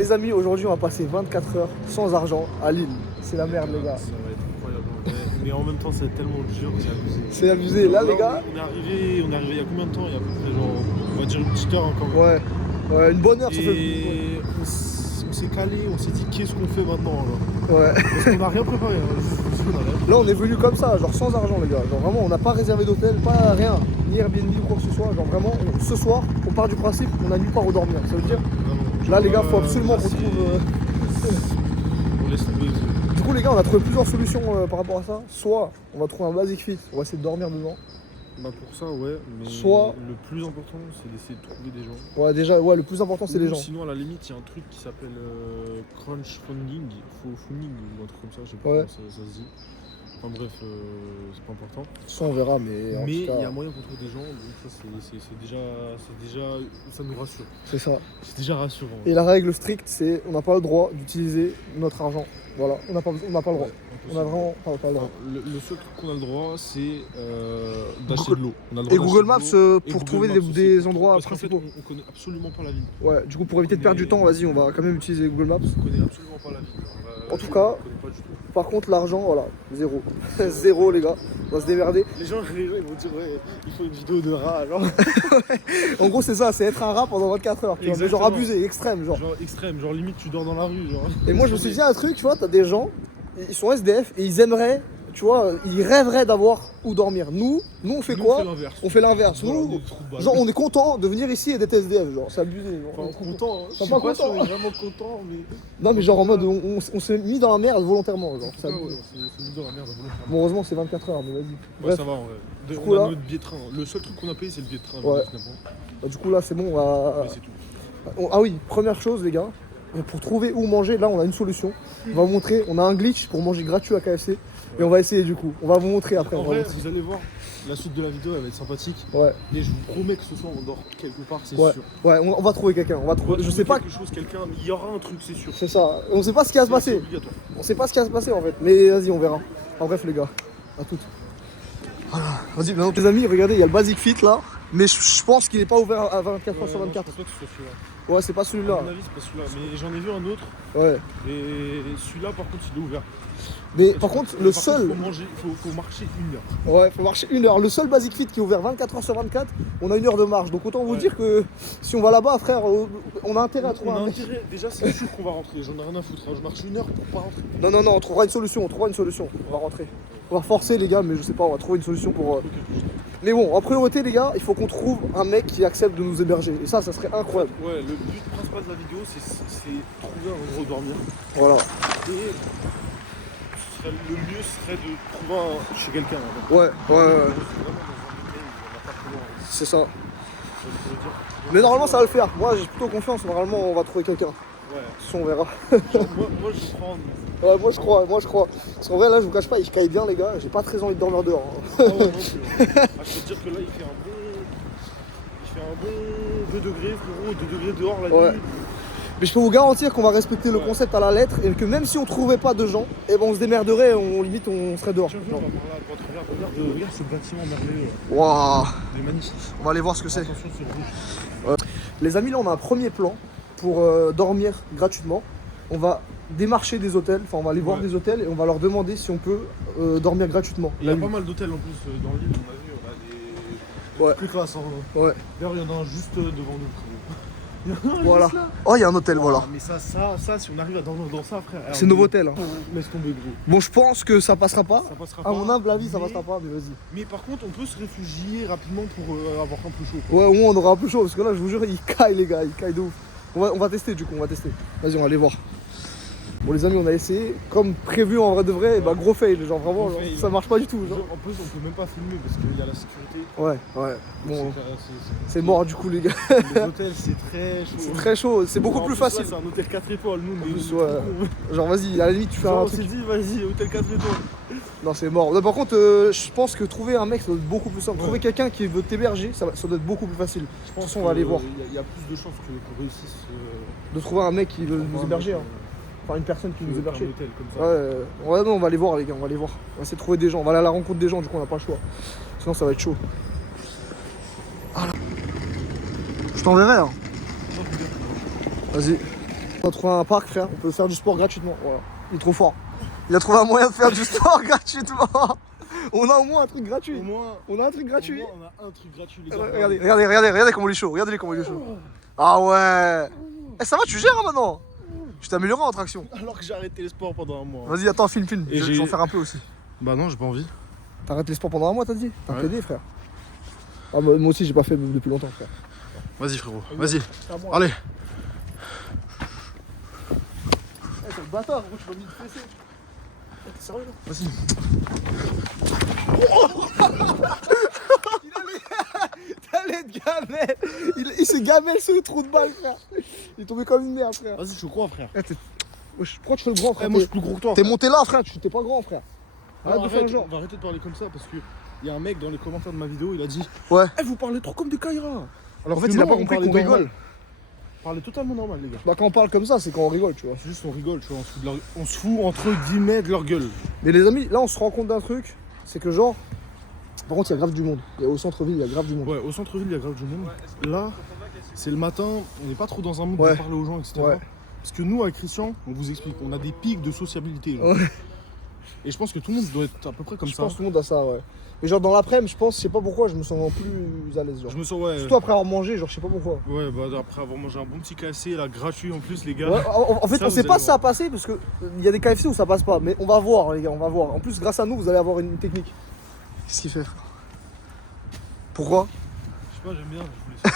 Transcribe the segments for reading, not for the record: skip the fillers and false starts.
Les amis, aujourd'hui on va passer 24 heures sans argent à Lille. C'est la merde les gars. Ça va être incroyable. Mais en même temps, c'est tellement dur, c'est abusé. C'est abusé. Là les gars. On est arrivé il y a combien de temps? Il y a à peu près genre, on va dire une petite heure quand même. Ouais. Une bonne heure ça fait. Et on s'est calé, on s'est dit qu'est-ce qu'on fait maintenant là? Ouais. Parce qu'on n'a rien préparé. Hein. Là on est venu comme ça, genre sans argent les gars. Genre vraiment on n'a pas réservé d'hôtel, pas rien, ni Airbnb ou quoi que ce soit. Genre vraiment ce soir on part du principe qu'on n'a nulle part où dormir. Ça veut dire là les gars faut absolument qu'on trouve. On laisse tomber. Du coup les gars on a trouvé plusieurs solutions par rapport à ça. Soit on va trouver un basic fit, on va essayer de dormir dedans. Bah pour ça ouais, mais Soit- le plus important c'est d'essayer de trouver des gens. Ouais déjà ouais le plus important c'est les Ou gens. Sinon à la limite il y a un truc qui s'appelle crunchfunding, funding ou un truc comme ça, je sais pas Ouais. comment ça se dit. Enfin bref, c'est pas important. Ça on verra mais en Mais tout il cas y a moyen qu'on trouve des gens, donc ça c'est déjà, ça nous rassure. c'est ça. C'est déjà rassurant. Et la règle stricte c'est on n'a pas le droit d'utiliser notre argent. Voilà, on n'a pas le droit. Ouais, On a vraiment pas le droit. Le seul truc qu'on a le droit, c'est d'acheter de l'eau. On a le droit Et Google Maps d'acheter de l'eau. pour Et trouver Google Maps des aussi. endroits Parce qu'en fait, principaux. on connaît absolument pas la ville. Ouais, du coup pour éviter de perdre du temps, vas-y, on va quand même utiliser Google Maps. On connaît absolument pas la ville. En tout cas- on connaît pas du tout. Par contre l'argent, voilà, zéro. Zéro les gars, on va se démerder. Les gens ils vont dire ouais, il faut une vidéo de rat alors. En gros c'est ça, c'est être un rat pendant 24 heures, tu vois, mais genre Exactement. abusé, extrême genre. Genre extrême, genre limite tu dors dans la rue genre. Et moi je me suis dit un truc, tu vois, t'as des gens, ils sont SDF et ils aimeraient, tu vois, ils rêveraient d'avoir où dormir. Nous on fait Nous, quoi? l'inverse. On fait l'inverse. Voilà, on est Nous, des trous de balle. genre on est content de venir ici et d'être SDF, genre c'est abusé. Genre. Enfin, content, hein. Je Enfin, suis pas pas sûr, content. on est vraiment content, mais. Non mais genre en mode on s'est mis dans la merde volontairement, genre. En C'est tout cas, abusé. ouais, c'est mis dans la merde. volontairement. Bon heureusement c'est 24 heures, mais vas-y. Ouais, Bref, ça va en vrai. Du On coup, a là- notre billet de train. Le seul truc qu'on a payé, c'est le billet de train. Ouais. Finalement. bah, du coup là c'est bon, on va... Mais c'est tout. Ah oui, première chose les gars, pour trouver où manger, là on a une solution. On va vous montrer, on a un glitch pour manger gratuit à KFC. Et on va essayer du coup, on va vous montrer après. En on va vrai, vous montrer. vous allez voir, la suite de la vidéo, elle va être sympathique. Ouais, Et je vous promets que ce soir, on dort quelque part, c'est ouais, sûr. ouais, on va trouver quelqu'un, on va On va trouver... Je trouver sais pas, quelque chose, quelqu'un, il y aura un truc, c'est sûr. c'est ça, on sait pas ce qui va se C'est passer. obligatoire. On sait pas ce qui va se passer en fait, mais vas-y on verra. En bref les gars, à toutes. Voilà, vas-y maintenant les amis, regardez, il y a le Basic Fit là. Mais je pense qu'il est pas ouvert à 24 heures sur non, 24. je pense pas que ce soit celui-là. Ouais c'est pas À celui-là. mon avis, c'est pas celui-là. Mais j'en ai vu un autre. Ouais. Et celui-là, par contre, il est ouvert. Mais par contre le seul... Faut manger, faut marcher 1 heure. Ouais, faut marcher 1 heure. Le seul Basic Fit qui est ouvert 24 heures sur 24, on a 1 heure de marche. Donc autant vous Ouais. dire que si on va là-bas, frère, on a intérêt à trouver On a un mec. intérêt, déjà, c'est sûr qu'on va rentrer. J'en ai rien à foutre. Je marche 1 heure pour pas rentrer. Non, on trouvera une solution, on va rentrer. On va forcer les gars, mais je sais pas, on va trouver une solution pour... Mais bon, en priorité les gars, il faut qu'on trouve un mec qui accepte de nous héberger. Et ça serait incroyable. Ouais, le but principal de la vidéo, c'est trouver un endroit où dormir. Voilà. Et le mieux serait de trouver chez quelqu'un. En fait. Ouais. Vraiment dans un hôtel, on n'a pas trop loin. C'est ça. Ça veut dire. Mais normalement ça va le faire. Moi j'ai plutôt confiance, normalement on va trouver quelqu'un. Ouais. Ça on verra. Genre, moi je prends. Ouais, moi je crois. Parce qu'en vrai là je vous cache pas, il caille bien les gars, j'ai pas très envie de dormir dehors. hein. Ah ouais, non, je peux te dire que là il fait un bon 2 degrés frérot, 2 degrés dehors la Ouais. nuit. Mais je peux vous garantir qu'on va respecter le Ouais. concept à la lettre et que même si on trouvait pas de gens, eh ben on se démerderait, on serait dehors. Tiens, viens, on va par là, à droite, regarde ce bâtiment merveilleux. Waouh, Il est magnifique. on va aller voir ce que c'est. Attention sur rouge. Les amis, là on a un premier plan pour dormir gratuitement. On va démarcher des hôtels, enfin on va aller voir Ouais. des hôtels et on va leur demander si on peut dormir gratuitement. Il y a la pas nuit. mal d'hôtels en plus dans l'île, on a vu, on a des Ouais. plus classes. Hein. Ouais. D'ailleurs, il y en a un juste devant nous, frérot. Il y en a un Voilà. juste là. Oh, il y a un hôtel, voilà. Ah, mais ça, si on arrive à dormir dans ça, frère. C'est Novotel. Hein. Laisse tomber, gros. Bon, je pense que ça passera pas. Ça passera À pas. mon humble avis, ça mais- passera pas, mais vas-y. Mais par contre, on peut se réfugier rapidement pour avoir un peu chaud. Ouais, au moins on aura un peu chaud parce que là, je vous jure, il caille les gars, il caille de ouf. On va tester du coup, on va tester. Vas-y, on va aller voir. Bon, les amis, on a essayé. Comme prévu en vrai de vrai, et bah gros fail. Genre vraiment, Gros genre, fail. ça marche pas du tout. Genre. En plus, on peut même pas filmer parce qu'il y a la sécurité. Ouais. Bon, C'est- c'est mort du coup, les gars. Les hôtels, c'est très chaud. C'est très chaud, c'est beaucoup En plus plus, là, facile. C'est un hôtel 4 étoiles, nous. En plus, on est ouais. trop cons. Genre, vas-y, à la limite, tu fais Genre, un on s'est truc. dit, vas-y, hôtel 4 étoiles. Non, c'est mort. Non, par contre, je pense que trouver un mec, ça doit être beaucoup plus simple. Ouais. Trouver quelqu'un qui veut t'héberger, ça doit être beaucoup plus facile. Je pense on va aller voir. Il y a plus de chances qu'on réussisse. De trouver un mec qui veut nous un héberger. mec, Hein. Enfin, une personne qui qui nous veut héberger. un hôtel comme ça. Ouais, non, on va aller voir, les gars, on va aller voir. On va essayer de trouver des gens. On va aller à la rencontre des gens, du coup, on n'a pas le choix. Sinon, ça va être chaud. Ah là. Je t'enverrai, hein. Vas-y. On a trouvé un parc, frère, on peut faire du sport gratuitement. Voilà. Il est trop fort. Il a trouvé un moyen de faire du sport gratuitement. On a au moins un truc gratuit. Au moins, On a un truc gratuit. on a un truc gratuit, les gars. Regardez comment il est chaud. Regardez comment il est chaud. Ah ouais. Eh, ça va, tu gères hein, maintenant. Tu t'es amélioré en traction. Alors que j'ai arrêté le sport pendant un mois. Vas-y, attends, filme. Et Je vais en faire un peu aussi. Bah non, j'ai pas envie. T'arrêtes les sports pendant un mois, t'as dit? T'as Ouais. pédé, frère. Ah, moi aussi, j'ai pas fait depuis longtemps, frère. Vas-y frérot, vas-y. C'est à moi. Allez. Eh, t'es le bâtard, gros, tu vas me fesser. Eh, t'es sérieux là? Vas-y. T'as l'air de gamelle. Il s'est gamelle ce trou de balle, frère. Il est tombé comme une merde, frère. Vas-y, je crois, frère. Eh, pourquoi tu fais le grand, frère? Eh, moi je suis plus gros que toi. T'es monté là, frère, tu t'es pas grand, frère. Arrête de faire le Arrête, genre. on va arrêter de parler comme ça parce que il y a un mec dans les commentaires de ma vidéo, il a dit Ouais. Eh, vous parlez trop comme des Kaira. Alors en fait, que il a non, pas on compris parlait qu'on rigole. normal. Parlez totalement normal, les gars. Bah, quand on parle comme ça, c'est quand on rigole, tu vois. C'est juste on rigole, tu vois, on se fout entre guillemets de leur gueule. Mais les amis, là, on se rend compte d'un truc, c'est que genre. Par contre, il y a grave du monde. Au centre-ville, il y a grave du monde. Ouais, au centre-ville, il y a grave du monde. Là, c'est le matin, on n'est pas trop dans un mood Ouais. de parler aux gens, etc. Ouais. Parce que nous, avec Christian, on vous explique, on a des pics de sociabilité. Genre. Ouais. Et je pense que tout le monde doit être à peu près comme Je ça. pense que tout le monde a ça, ouais. Mais genre, dans l'après-midi, je pense, je sais pas pourquoi, je me sens plus à l'aise. Genre. Je me sens, ouais. Surtout après avoir mangé, genre, je sais pas pourquoi. Ouais, bah après avoir mangé un bon petit KFC, là, gratuit en plus, les gars. Ouais, en fait, Ça, on vous sait pas allez si ça a passé parce que il y a des KFC où ça passe pas. Mais on va voir, les gars, on va voir. En plus, grâce à nous, vous allez avoir une technique. Qu'est-ce qu'il fait, frère? Pourquoi? Je sais pas, j'aime bien. Je voulais...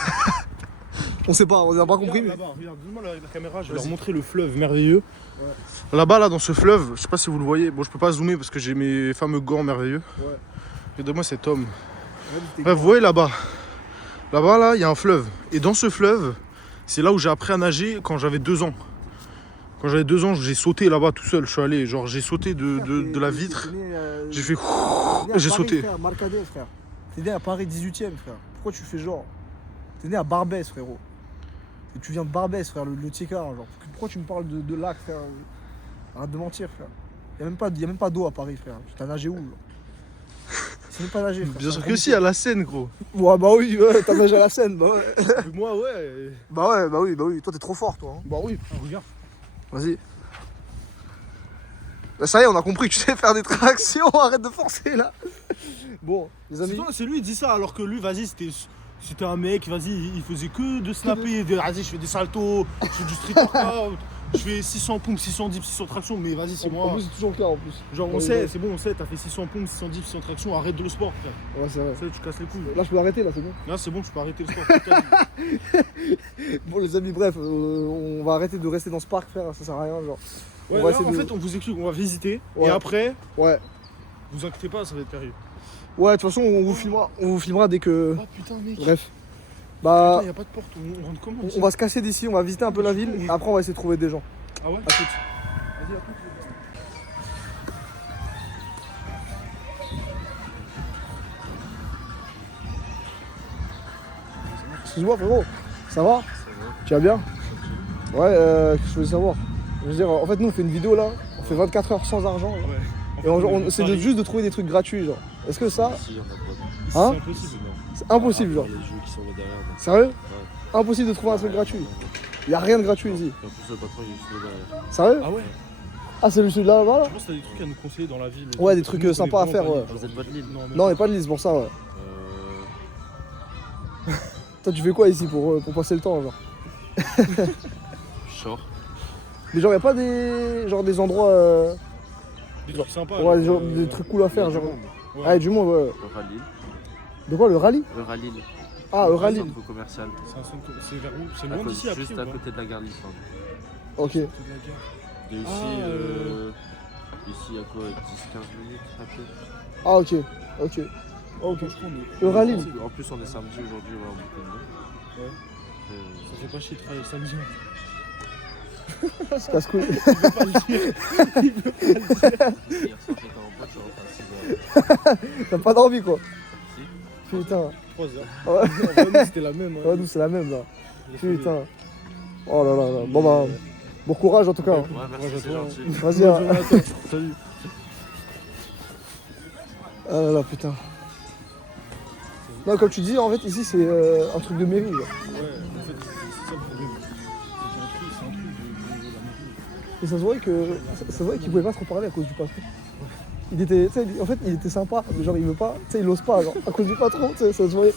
On sait pas, on a pas compris. Mais... Là-bas, regarde, donne-moi la caméra, je vais leur montrer le fleuve merveilleux. Ouais. Là-bas, là, dans ce fleuve, je sais pas si vous le voyez, bon, je peux pas zoomer parce que j'ai mes fameux gants merveilleux. Ouais. Regardez-moi cet homme. Ouais, vous voyez là-bas. Là-bas, là, il y a un fleuve. Et dans ce fleuve, c'est là où j'ai appris à nager quand j'avais 2 ans. Quand j'avais 2 ans, j'ai sauté là-bas tout seul. Je suis allé, genre, j'ai sauté de la vitre. J'ai fait. J'ai sauté. Frère, Marcadet, frère. T'es né à Paris 18ème, frère. Pourquoi tu fais genre? T'es né à Barbès, frérot. Et tu viens de Barbès, frère, le Tiécar, genre. Pourquoi tu me parles de lac, frère? Arrête de mentir, frère. Y'a même pas d'eau à Paris, frère. T'as nagé où, genre? C'est même pas nager, frère. Bien sûr que si, à la Seine, gros. Ouais, bah oui, ouais, t'as nagé à la Seine, bah ouais. Moi, ouais. Bah oui. Toi, t'es trop fort, toi. Hein. Bah oui, regarde. Vas-y. Bah ça y est, on a compris que tu sais faire des tractions, arrête de forcer là. Bon, les amis. C'est lui, il dit ça, alors que lui, vas-y, c'était un mec, vas-y, il faisait que de snapper. Vas-y, je fais des saltos, je fais du street workout, je fais 600 pompes, 600 dips, 600 tractions, mais vas-y, c'est En moi. plus, c'est toujours le cas en plus. Genre, on Ouais, sait, ouais. c'est bon, on sait, t'as fait 600 pompes, 600 dips, 600 tractions, arrête de le sport, frère. Ouais, c'est vrai. Ça, tu casses les couilles. Là, je peux arrêter, là, c'est bon. Là, c'est bon, tu peux arrêter le sport. c'est quasi. Bon, les amis, bref, on va arrêter de rester dans ce parc, frère, ça sert à rien, genre. Ouais, On va là, essayer en de- fait, on vous explique, on va visiter, Ouais. et après, Ouais. vous inquiétez pas, ça va être périlleux. Ouais, de toute façon, on vous filmera dès que. Oh putain, mec. Bref. Bah, Il y a pas de porte, on rentre comment on va se casser d'ici, on va visiter un peu la ville, et après, on va essayer de trouver des gens. Ah ouais À toutes. Vas-y, à toutes. Excuse-moi, frérot, ça va? Tu vas bien? Ouais, je voulais savoir. Je veux dire, en fait, nous, on fait une vidéo là, on fait 24 heures sans argent. Là. Ouais. Et c'est juste de trouver des trucs gratuits, genre. Est-ce que ça, Si, on a pas. C'est Hein impossible. c'est impossible, genre? Les jeux qui sont là derrière. donc. Sérieux? Impossible de trouver un truc gratuit. Y a rien de gratuit ici. En plus, le patron, il est juste là derrière. Sérieux? Ah ouais. Ah, c'est celui-là, là-bas, là? Je pense que t'as des trucs à nous conseiller dans la ville. Ouais, des trucs Nous, on sympas à connaît faire, vraiment ouais. pas Vous êtes pas de Lille? Non, on n'est pas de liste pour ça, ouais. Toi, tu fais quoi ici pour passer le temps, genre? Short. Mais genre, y a pas des endroits. Des trucs sympas. Ouais, genre, des trucs cool à faire, genre. Ouais. Ah, y a du monde, ouais. Euralille. De quoi, le rallye? Euralille. Ah, Euralille. Centre commercial. C'est vers où? C'est À loin côté- d'ici à pied Juste ou à pas côté de la gare Lisson. Ok. De la gare. De ici, Ah, ici à quoi 10-15 minutes à pied. Ah, ok. Ok. Ok. Franchement, on est- Euralille. En plus, on est samedi aujourd'hui, ouais, on peut Ouais. Ça fait pas chier de travailler samedi. C'est casse-couille. Il veut pas le dire. Hier soir, j'étais en boîte, je rentre à 6h. T'as pas d'envie, quoi. Si. Putain. 3 heures. Ouais. En vrai, nous, c'était la même. hein. Ouais, nous, c'est la même, là. Laisse tomber. Putain. Oh là là là. Bon, bah, bon courage, en tout cas. Ouais, Ouais, merci, c'est j'adore. gentil. Vas-y, Bonne hein. journée à toi. Salut. Ah là là, putain. Non, comme tu dis, en fait, ici, c'est un truc de mairie, genre. Ouais, en fait, c'est ça le problème. C'est un truc Et ça se voyait qu'il pouvait pas trop parler à cause du patron. Il était, tu sais, en fait, il était sympa, mais genre il veut pas, tu sais, il ose pas, genre, à cause du patron, tu sais, ça se voyait.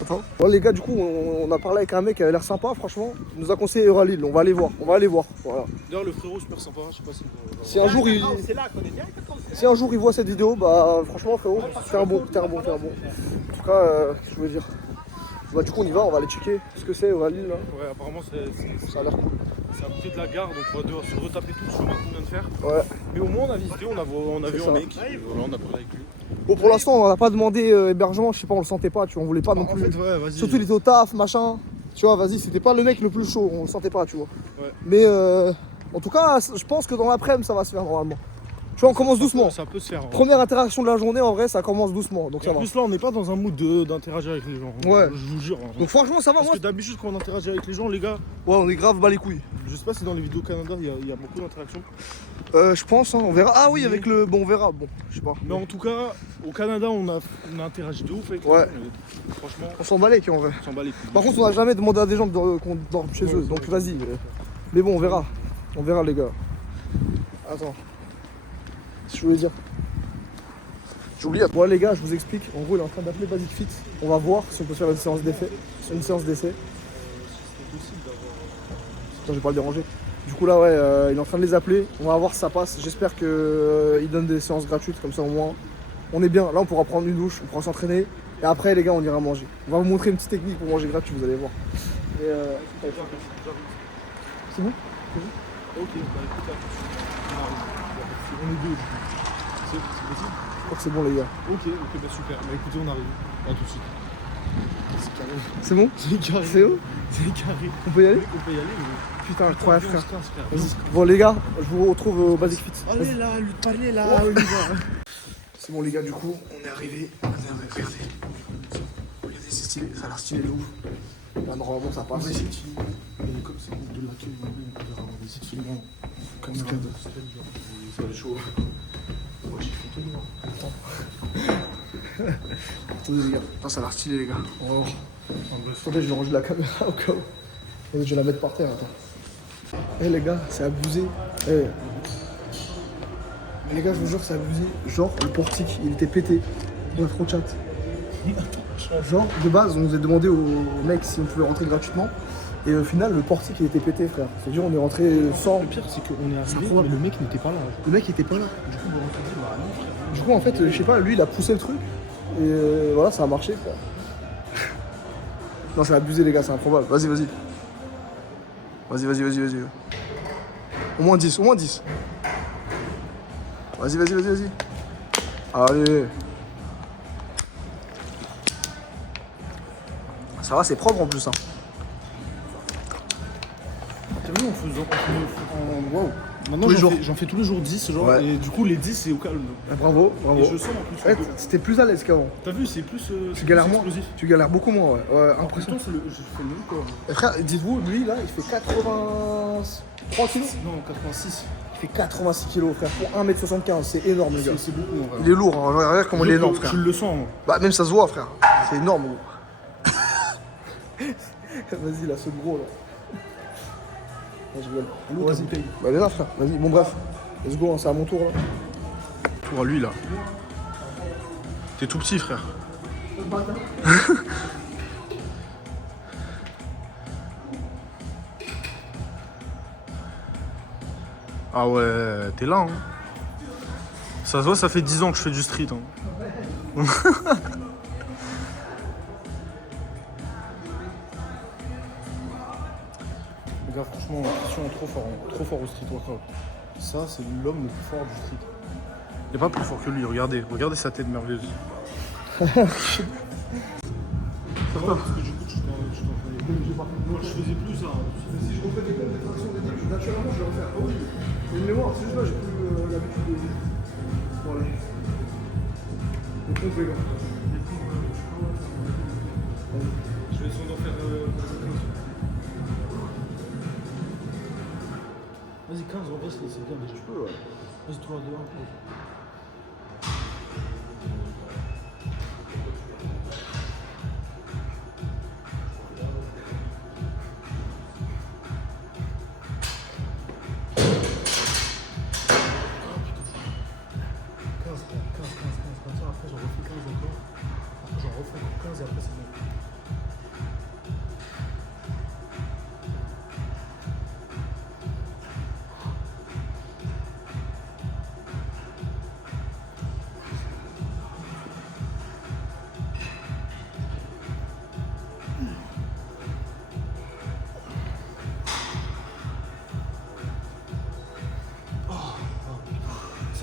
Attends. Bon, les gars, du coup, on a parlé avec un mec qui avait l'air sympa, franchement. Il nous a conseillé Euralil, on va aller voir, voilà. D'ailleurs, le frérot, super sympa, je sais pas si. Si un jour il, si un jour il voit cette vidéo, bah franchement, frérot, t'es un bon. En tout cas, qu'est-ce que je veux dire. Bah, du coup, on y va, on va aller checker ce que c'est Euralil là. Ouais, apparemment, Ça a l'air cool. c'est à côté de la gare, donc on va devoir se retaper tout le chemin qu'on vient de faire. Ouais. Mais au moins, on a visité, on a vu C'est un ça. mec, et voilà, on a parlé avec lui. Bon, pour l'instant, on n'a pas demandé hébergement, je sais pas, on le sentait pas, tu vois, on voulait pas non En plus. fait, ouais, vas-y. Surtout, il était au taf, machin. Tu vois, vas-y, c'était pas le mec le plus chaud, on le sentait pas, tu vois. Ouais. Mais en tout cas, je pense que dans l'après-midi, ça va se faire normalement. Tu vois, on commence doucement. Ça peut se faire. Première interaction de la journée, en vrai, ça commence doucement, donc Et ça en va. plus, là, on n'est pas dans un mood d'interagir avec les gens. Ouais. Je vous jure. Donc franchement, ça va, Parce moi. que d'habitude, quand on interagit avec les gens, les gars, Ouais, on est grave bas les couilles. je sais pas si dans les vidéos Canada, il y a beaucoup d'interactions. Je pense, hein, on verra. Ah oui, avec le. Bon, on verra, bon, je sais pas. Mais en tout cas, au Canada, on a interagi de ouf avec les Ouais. gens. Et franchement, On s'en bat les couilles, en vrai. on s'en bat les couilles. Par contre, on n'a jamais demandé à des gens qu'on dorme chez eux, c'est donc vrai. vas-y. Mais bon, on verra. On verra, les gars. Attends. Qu'est-ce que je voulais dire? J'ai oublié. Bon, les gars, je vous explique. En gros, il est en train d'appeler Basic Fit. On va voir si on peut faire une séance d'essai. Attends, je vais pas le déranger. Du coup, là, ouais, il est en train de les appeler. On va voir si ça passe. J'espère qu'il donne des séances gratuites, comme ça au moins. On est bien. Là, on pourra prendre une douche, on pourra s'entraîner. Et après, les gars, on ira manger. On va vous montrer une petite technique pour manger gratuit, vous allez voir. Et c'est bon? Ok, bah écoute, là, on est deux. C'est possible? Je crois que c'est bon, les gars. Ok, bah super. Bah écoutez, on arrive. À tout de suite. C'est carré. C'est bon? C'est carré. C'est où? C'est carré. On peut y aller? On peut y aller, mais. Putain, incroyable, frère. 15, frère. Vas-y. Bon, les gars, je vous retrouve au Basic Fit. Allez là, lui de parler là, on y va. C'est bon, les gars, du coup, on est arrivé. Regardez. Regardez, c'est stylé. Ça a l'air stylé de ouf. Là, normalement, ça passe. Mais comme c'est de l'accueil, on va essayer de filmer. Comme ça, ça va être chaud. Moi, j'ai photo de moi. Attendez, les gars. Putain, ça a l'air stylé, les gars. On va voir. En bref. Attendez, je vais ranger la caméra au cas où. Je vais la mettre par terre, attends. Eh les gars, c'est abusé. Eh. Les gars, je vous jure, c'est abusé. Genre, le portique, il était pété. Bref, au chat. Genre, de base, on nous a demandé au mec si on pouvait rentrer gratuitement. Et au final, le portique, il était pété, frère. C'est-à-dire, on est rentré sans. Le pire, c'est qu'on est arrivé, improbable. mais le mec n'était pas là. Le mec était pas là. Du coup, on est rentré, bah non, frère. Du coup, en fait, je sais pas, lui, il a poussé le truc. Et voilà, ça a marché, frère. Non, c'est abusé, les gars, c'est improbable. Vas-y. Vas-y. Au moins 10. Vas-y. Allez. Ça va, c'est propre en plus. Hein. T'as vu, en faisant. Waouh! Maintenant, Tous les jours. j'en fais tous les jours 10, genre, Ouais. et du coup, les 10, c'est au calme. Ah, bravo. Et je sens en plus. En fait, c'était plus à l'aise qu'avant. T'as vu, c'est plus. Tu galères moins. explosif. Tu galères beaucoup moins, ouais. Ouais, En impressionnant. pourtant, je fais le même quoi. Et frère, dites-vous, lui, là, il fait 83 kilos. Non, 86. Il fait 86 kilos, frère, pour 1m75. C'est énorme, les gars. C'est beaucoup en vrai. Il est lourd, hein. Regarde comment il est énorme, frère. Tu le sens, moi. Bah, même ça se voit, frère. C'est énorme, gros. Vas-y, là, ce gros, là. Non, je rigole. L'autre, la Vas-y. bouteille. Bah, il est là, frère. Vas-y, bon, bref. Let's go, hein, c'est à mon tour, là. Pour lui, là. T'es tout petit, frère. Ah ouais, t'es là, hein. Ça se voit, ça fait 10 ans que je fais du street, hein. Les gars, franchement, Christian est trop fort au street workout. Ça, c'est l'homme le plus fort du street. Il n'est pas plus fort que lui, regardez sa tête merveilleuse. Ça va, parce que du coup, moi, je faisais plus ça. Si je refais des tractions de début, naturellement, je vais refaire. Ah oui, j'ai une mémoire, c'est juste là, j'ai plus l'habitude de. Voilà. Les pompes, les gars. Je vais essayer d'en faire 15. Vas-y, 15, en vrai, c'est bien déjà. Tu peux, ouais. Vas-y, 3, 2, 1,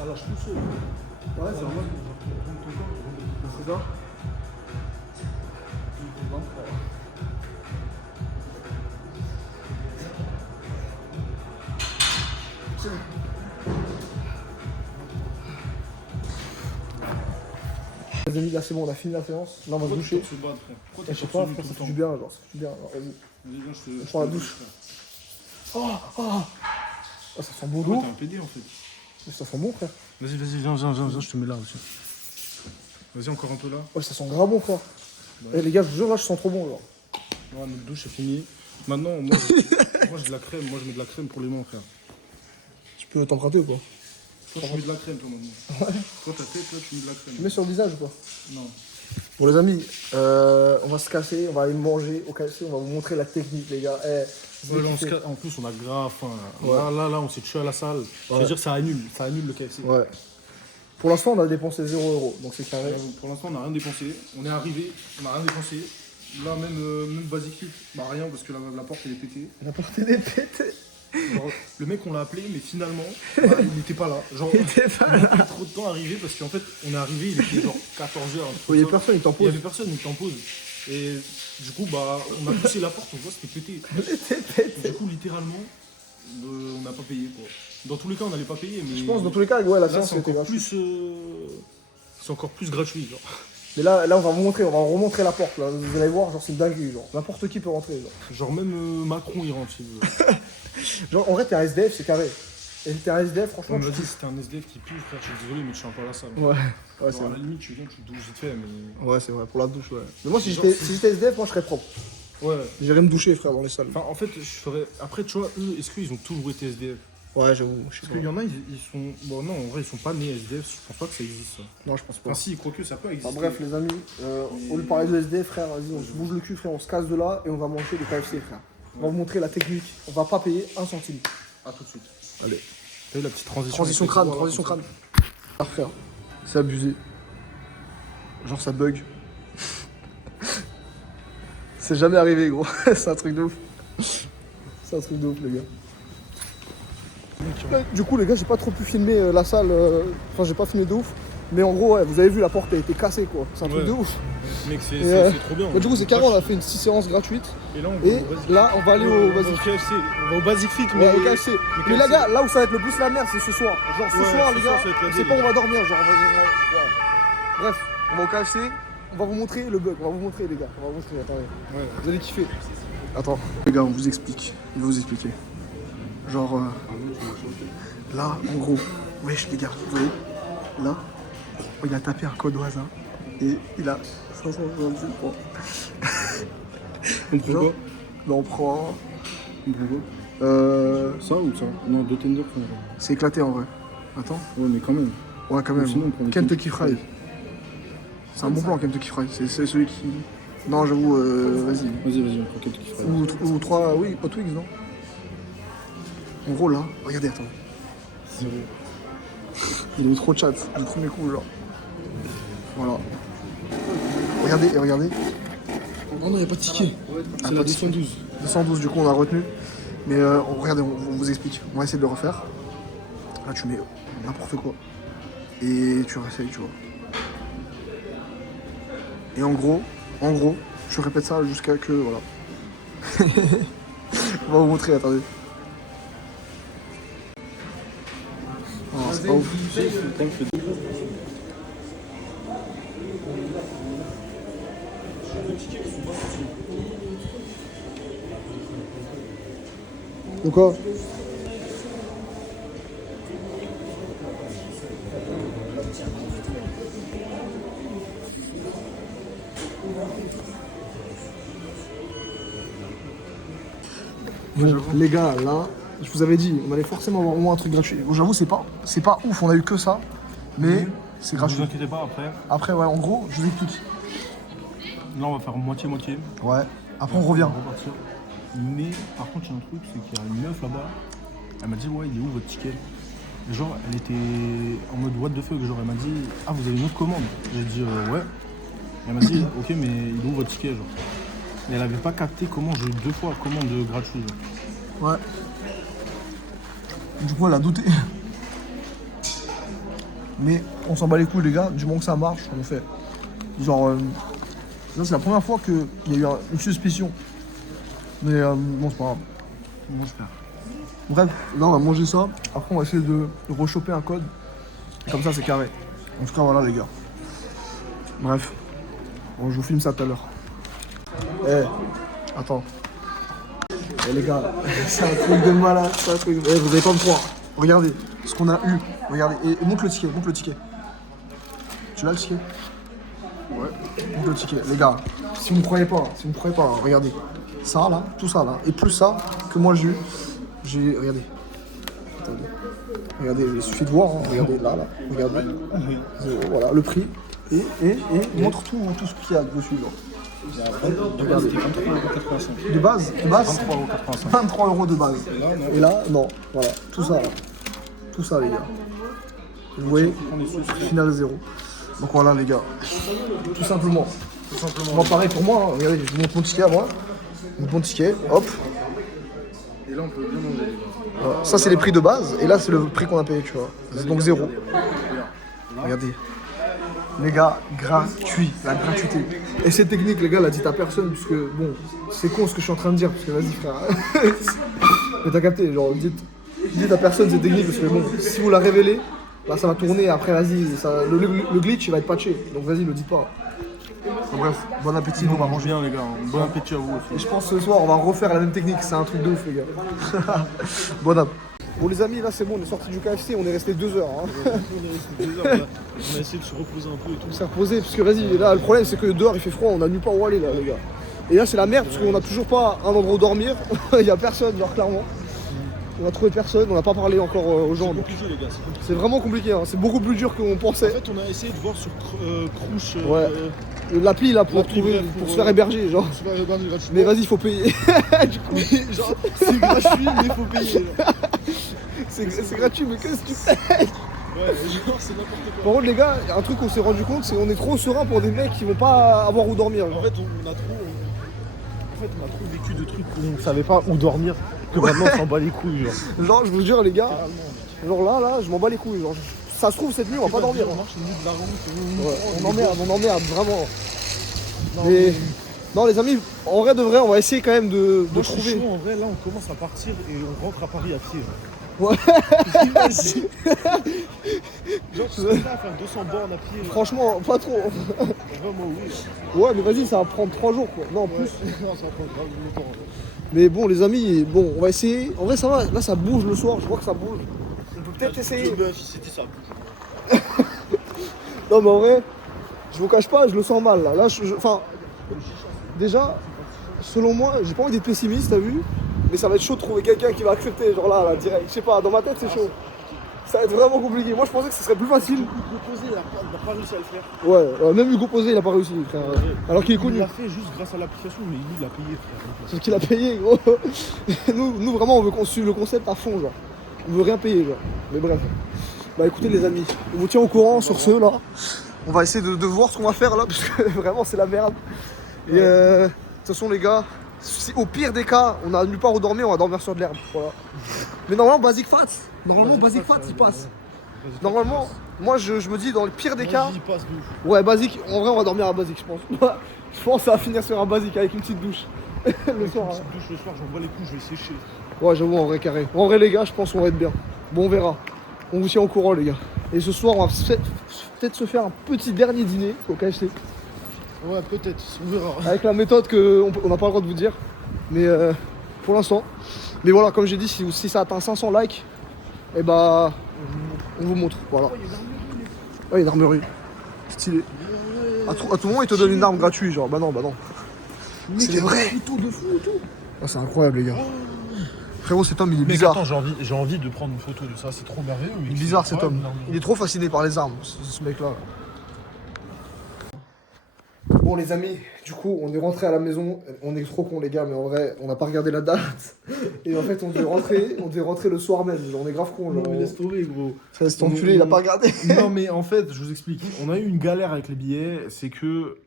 ça lâche tout seul. Ouais, c'est normal. C'est ça. Les amis, là c'est bon, on a fini la séance. Là on va se doucher. se battre, frère? Pourquoi Je sais pas, frère, ça fait du bien, genre, ça fait du bien. Genre, Vas-y, viens, je prends la douche. Oh, oh. Ah, ça sent bon Ouais, d'eau. t'es un PD en fait. Ça sent bon, frère. Vas-y, viens, je te mets là aussi. Vas-y, encore un peu là. Ouais, ça sent grave bon, frère. Eh, les gars, je vous jure, là, je sens trop bon, genre. Ouais, notre douche est finie. Maintenant, moi j'ai de la crème. Moi, je mets de la crème pour les mains, frère. Tu peux t'emprunter ou quoi? Toi, tu mets de la crème, toi, maintenant. Ouais. Toi, ta tête, là, tu mets de la crème. Tu mets sur le visage ou quoi? Non. Bon, les amis, on va se casser, on va aller manger au KFC, on va vous montrer la technique, les gars. Eh, Ouais, là, en plus, on a grave faim. Ouais. Là, on s'est tué à la salle. Je veux dire, ça annule le KFC. Ouais. Pour l'instant, on a dépensé 0 €, donc c'est carré. Pour l'instant, on n'a rien dépensé. On est arrivé, on n'a rien dépensé. Là, même Basic Fit, bah rien, parce que la porte, elle est pétée. On a porté des pétés. Genre, le mec, on l'a appelé, mais finalement, bah, il n'était pas là. Genre, Il était pas il a pris trop de temps à arriver, parce qu'en fait, on est arrivé, il était genre 14h. Il y a personne, il t'en Il n'y pose. avait personne, il t'en pose. Et du coup, bah, on a poussé la porte, on voit c'était pété. Il était pété. Du coup, littéralement, on n'a pas payé, quoi. Dans tous les cas, on n'allait pas payer, mais... Je pense, dans tous les cas, ouais, la là, séance c'est était encore, gratuite. c'est encore plus gratuit, genre. Mais là, on va vous montrer, on va remontrer la porte, là. Vous allez voir, genre, c'est une dinguerie, genre. N'importe qui peut rentrer, genre. Genre même Macron, il rentre, s'il veut. Genre, en vrai, t'es un SDF, c'est carré. Et t'es un SDF, franchement. On m'a tu- dit c'était un SDF qui pue, frère, je suis désolé, mais tu viens pas à la salle. Ouais, ouais, c'est Genre, à vrai. la limite, tu viens, tu te douches vite fait, mais... Ouais, c'est vrai, pour la douche, ouais. Mais moi, Genre, c'est- si j'étais SDF, moi, je serais propre. Ouais. J'irais me doucher, frère, dans les salles. Enfin, en fait, je ferais... Après, tu vois, eux, est-ce qu'ils ont toujours été SDF? Ouais, j'avoue, je sais Parce pas. qu'il y en a, ils sont... Bon, non, en vrai, ils sont pas nés SDF, je pense pas que ça existe, ça. Non, je pense pas. Enfin, si, quoique, ça peut exister. Enfin, bref, les amis, au lieu de parler de SDF, frère, vas-y, on se bouge le cul, frère, on se casse de là et on va manger des KFC, frère. On va vous montrer la technique, on va pas payer 1 centime. À tout de suite. Allez. T'as vu la petite transition? Transition crâne, transition crâne. Ah, frère, c'est abusé. Genre, ça bug. C'est jamais arrivé, gros. C'est un truc de ouf. C'est un truc de ouf, les gars. Du coup, les gars, j'ai pas trop pu filmer la salle. Enfin, j'ai pas filmé de ouf. Mais en gros, ouais, vous avez vu, la porte a été cassée, quoi. C'est un truc Ouais. de ouf. Mec, c'est Et, trop bien. Mais du coup, c'est carré, on a fait une 6 séances gratuites. Et là, on va Et au Basic- là, on va aller au on va Basic. KFC. On va au Basic Fit, Ouais, au KFC. Mais KFC. les gars, là où ça va être le plus la merde, c'est ce soir. Genre, ce Ouais, soir, ce les soir, gars, ça va être la on sait délire. pas où on va dormir. Genre, ouais. Bref, on va au KFC. On va vous montrer le bug. On va vous montrer, les gars. On va vous montrer. Attendez. Ouais. Vous allez kiffer. Attends. Les gars, on vous explique. Je vais vous expliquer. Genre, là, en gros, wesh, les gars, vous voyez, là, il a tapé un code au hasard et il a 566 points. On prend Genre, quoi? bah, on prend. On prend quoi? Ça ou ça? Non, deux tenders, frère. C'est éclaté en vrai. Attends. Ouais, mais quand même. Ouais, quand même. Sinon, on prend les Kentucky Fried. C'est un bon plan, Kentucky Fried. C'est celui qui. Non, j'avoue, vas-y. Vas-y, on prend Kentucky Fried. Ou 3, oui, Hot Wings, non? En gros, là, regardez, attends. Il a eu trop de chat, du premier coup, genre. Voilà. Regardez, et regardez. Oh non, y'a pas de ticket. Ah, C'est la pas de ticket. 212. 212, du coup, on a retenu. Mais regardez, on vous explique. On va essayer de le refaire. Là, tu mets n'importe quoi. Et tu réessayes, tu vois. Et en gros, je répète ça jusqu'à que, voilà. On va vous montrer, attendez. Oh, c'est pas ouf. De quoi? Bon, les gars, là, je vous avais dit, on allait forcément avoir au moins un truc gratuit. Bon, j'avoue, c'est pas ouf, on a eu que ça, mais c'est Ne vous gratuit. inquiétez pas, après. Après, ouais, en gros, je vous explique. Là, on va faire moitié-moitié. Ouais. Après, on revient. va repartir. Mais par contre, il y a un truc, c'est qu'il y a une meuf là-bas. Elle m'a dit, ouais, il est où votre ticket? Et genre, elle était en mode what the fuck. Genre, elle m'a dit, ah, vous avez une autre commande? J'ai dit, ouais. Et elle m'a dit, ok, mais il est où votre ticket? Genre. Et elle avait pas capté comment j'ai eu 2 fois commande gratuite. Genre. Ouais. Du coup, elle a douté. Mais on s'en bat les couilles les gars, du moment que ça marche, on fait. Genre, là c'est la première fois qu'il y a eu une suspicion. Mais bon c'est pas grave. Mange, frère. Bref, là on va manger ça, après on va essayer de rechoper un code. Et comme ça c'est carré. En tout cas voilà les gars. Bref, bon, je vous filme ça tout à l'heure. Attends. Les gars, c'est un truc de malade, c'est un truc de... vous allez pas me croire. Regardez ce qu'on a eu. Regardez, et montre le ticket, montre le ticket. Tu l'as le ticket? Ouais. Montre le ticket, les gars. Si vous me croyez pas, regardez. Ça là, tout ça là, et plus ça que moi j'ai eu. Regardez. Attendez. Regardez, il suffit de voir, hein. Regardez là, regardez. Voilà, le prix. Et montre tout ce qu'il y a dessus, genre. Regardez. De base 23 € de base. Et là, non. Voilà, tout ça là. Tout ça, les gars. Vous voyez, final 0. Donc voilà, les gars. Tout simplement. Moi, pareil pour moi. Hein. Regardez, je vous montre mon ticket à moi. Mon ticket, hop. Et là, on peut bien manger, les gars. Voilà. Ça, c'est les prix de base. Et là, c'est le prix qu'on a payé, tu vois. C'est donc 0. Regardez. Les gars, gratuit, la gratuité. Et cette technique, les gars, la dites à personne, parce que, bon, c'est con ce que je suis en train de dire, parce que vas-y, frère. Mais t'as capté, genre, dites à personne cette technique, parce que, bon, si vous la révélez, là, ça va tourner, après, vas-y, le glitch, il va être patché. Donc, vas-y, le dites pas. Bon, bref, bon appétit, nous, on va manger. Bien, les gars. Bon appétit à vous Et aussi. je pense que ce soir, on va refaire la même technique, c'est un truc de ouf, les gars. Bon app. Bon, les amis, là, c'est bon, on est sorti du KFC, on est resté 2 heures. Hein. On est resté 2 heures, on a essayé de se reposer un peu et tout. On s'est reposé, parce que vas-y, là, le problème, c'est que dehors, il fait froid, on a nulle part où aller, là, les gars. Et là, c'est la merde, parce qu'on a toujours pas un endroit où dormir. Il y a personne, genre, clairement. On a trouvé personne, on n'a pas parlé encore aux gens. C'est compliqué, les gars. C'est compliqué. C'est vraiment compliqué, hein. C'est beaucoup plus dur qu'on En pensait. fait, on a essayé de voir sur Crouch. Ouais. L'appli, là, pour l'appli, trouver, bref, pour se faire héberger, genre. se faire héberger gratuitement. Mais vas-y, il faut payer. Du coup, Genre, c'est gratuit, mais il faut payer. Genre. c'est gratuit, mais qu'est-ce que tu fais? Ouais, genre, c'est n'importe quoi. Par contre, les gars, un truc qu'on s'est rendu compte, c'est qu'on est trop serein pour des mecs qui vont pas avoir où dormir. En fait, on a trop vécu de trucs où on savait pas où dormir, que maintenant on s'en bat les couilles. Genre, je vous jure, les gars, Littéralement, genre là, je m'en bats les couilles. Genre, ça se trouve, cette nuit, on va pas dormir. On marche au milieu de la route. Ouais, on emmerde, vraiment. Mais non, les amis, en vrai de vrai, on va essayer quand même de Moi, je suis trouver. chaud, en vrai, là, on commence à partir et on rentre à Paris à pied. Ouais. Imagine. Genre, tu serais prêt à faire 200 bornes à pied. Franchement, pas trop. Vraiment, oui. Ouais, mais vas-y, ça va prendre 3 jours, quoi. Non, plus. Non, ça va prendre grave longtemps. Mais bon, les amis, bon, on va essayer. En vrai, ça va. Là, ça bouge le soir. Je vois que ça bouge. On peut peut-être essayer. C'était ça bouge. Non, mais en vrai, je vous cache pas, je le sens mal là. Là, enfin, déjà, selon moi, j'ai pas envie d'être pessimiste, t'as vu? Mais ça va être chaud de trouver quelqu'un qui va accepter, genre là, direct. Je sais pas, dans ma tête, c'est chaud. Ça va être vraiment compliqué. Moi, je pensais que ce serait plus facile. Hugo Posé, il a pas réussi à le faire. Ouais, même Hugo Posé, il a pas réussi, frère. Alors qu'il est Il connu. l'a fait juste grâce à l'application, mais lui, il a payé, frère. Sauf qu'il a payé, gros. Nous, vraiment, on veut qu'on suive le concept à fond, genre. On veut rien payer, genre. Mais bref. Bah écoutez, les amis, on vous tient au courant sur ce là. On va essayer de voir ce qu'on va faire là, parce que vraiment, c'est la merde. Et de toute façon, les gars, si, au pire des cas, on a nulle part où dormir, on va dormir sur de l'herbe. Voilà. Mais normalement, Basic Fat, Basic Fat, il passe. Normalement, moi, je me dis, dans le pire des cas. Il passe de ouf. Ouais, Basic, en vrai, on va dormir à Basic, je pense. Je pense que ça va finir sur un Basic avec une petite douche. Le soir. Petite douche le soir, j'envoie les coups, je vais sécher. Ouais, j'avoue, en vrai, carré. En vrai, les gars, je pense qu'on va être bien. Bon, on verra. On vous tient au courant, les gars. Et ce soir, on va peut-être se faire un petit dernier dîner au KFC. Ouais, peut-être, on verra. Avec la méthode qu'on n'a pas le droit de vous dire. Mais pour l'instant. Mais voilà, comme j'ai dit, si ça atteint 500 likes, et bah, on vous montre. Voilà. Ouais, une armerie. Stylé. À tout moment, ils te donnent une arme gratuite, genre. Bah non. C'est vrai. De fou et tout. Ah, c'est incroyable, les gars. Frérot, cet homme, il est Mec, bizarre. attends, j'ai envie de prendre une photo de ça, c'est trop merveilleux. Il est bizarre, cet homme. Il est trop fasciné par les armes, ce mec-là. Bon, les amis, du coup, on est rentré à la maison. On est trop cons, les gars, mais en vrai, on n'a pas regardé la date. Et en fait, on devait rentrer le soir même. Genre, on est grave cons. Non, mais laisse tomber, gros. Cet enculé, il a pas regardé. Non, mais en fait, je vous explique. On a eu une galère avec les billets. C'est que,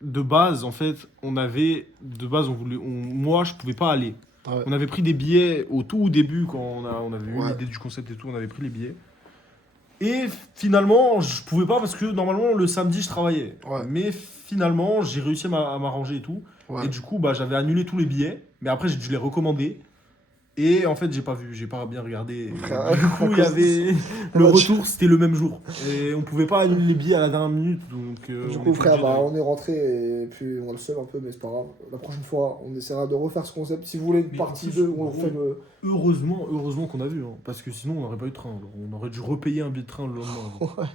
de base, en fait, moi, je pouvais pas aller. Ouais. On avait pris des billets au tout début, quand on avait eu Ouais. l'idée du concept et tout, on avait pris les billets. Et finalement, je pouvais pas parce que normalement le samedi je travaillais. Ouais. Mais finalement, j'ai réussi à m'arranger et tout. Ouais. Et du coup, bah, j'avais annulé tous les billets. Mais après, j'ai dû les recommander. Et en fait, j'ai pas bien regardé. Frère, Du coup, il y avait le retour, c'était le même jour. Et on pouvait pas annuler les billets à la dernière minute. Donc, Du on coup, était frère, obligé bah, d'aller. on est rentré et puis on a le seum un peu, mais c'est pas grave. La prochaine fois, on essaiera de refaire ce concept. Si vous voulez une Mais partie en plus, 2 où on gros, fait le. Heureusement qu'on a vu. Hein, parce que sinon, on n'aurait pas eu de train. Alors, on aurait dû repayer un billet de train le lendemain.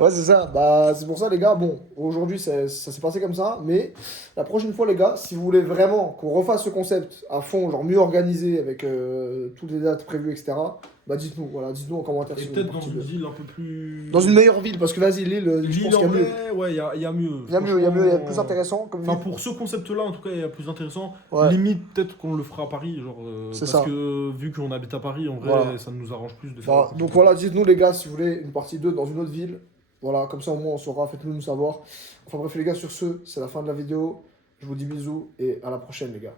Ouais, c'est ça. Bah, c'est pour ça, les gars. Bon, aujourd'hui, ça s'est passé comme ça. Mais la prochaine fois, les gars, si vous voulez vraiment qu'on refasse ce concept à fond, genre mieux organisé avec toutes les dates prévues, etc., bah, dites-nous. Voilà, dites-nous en commentaire Et si vous peut-être voulez dans partie une 2. ville un peu plus. Dans une meilleure ville, parce que vas-y, Lille, je Lille, pense qu'il y en a mieux. vrai, ouais, il y a mieux. Il y a mieux, il y a mieux, il y a plus Franchement, intéressant comme Enfin, ville. pour ce concept-là, en tout cas, il y a plus intéressant. Ouais. Limite, peut-être qu'on le fera à Paris, genre, C'est parce ça. que vu qu'on habite à Paris, en vrai, Voilà. ça nous arrange plus de faire. Bah, donc voilà, dites-nous les gars si vous voulez une partie 2 dans une autre ville. Voilà, comme ça au moins on saura, faites-nous nous savoir. Enfin bref les gars, sur ce, c'est la fin de la vidéo. Je vous dis bisous et à la prochaine les gars.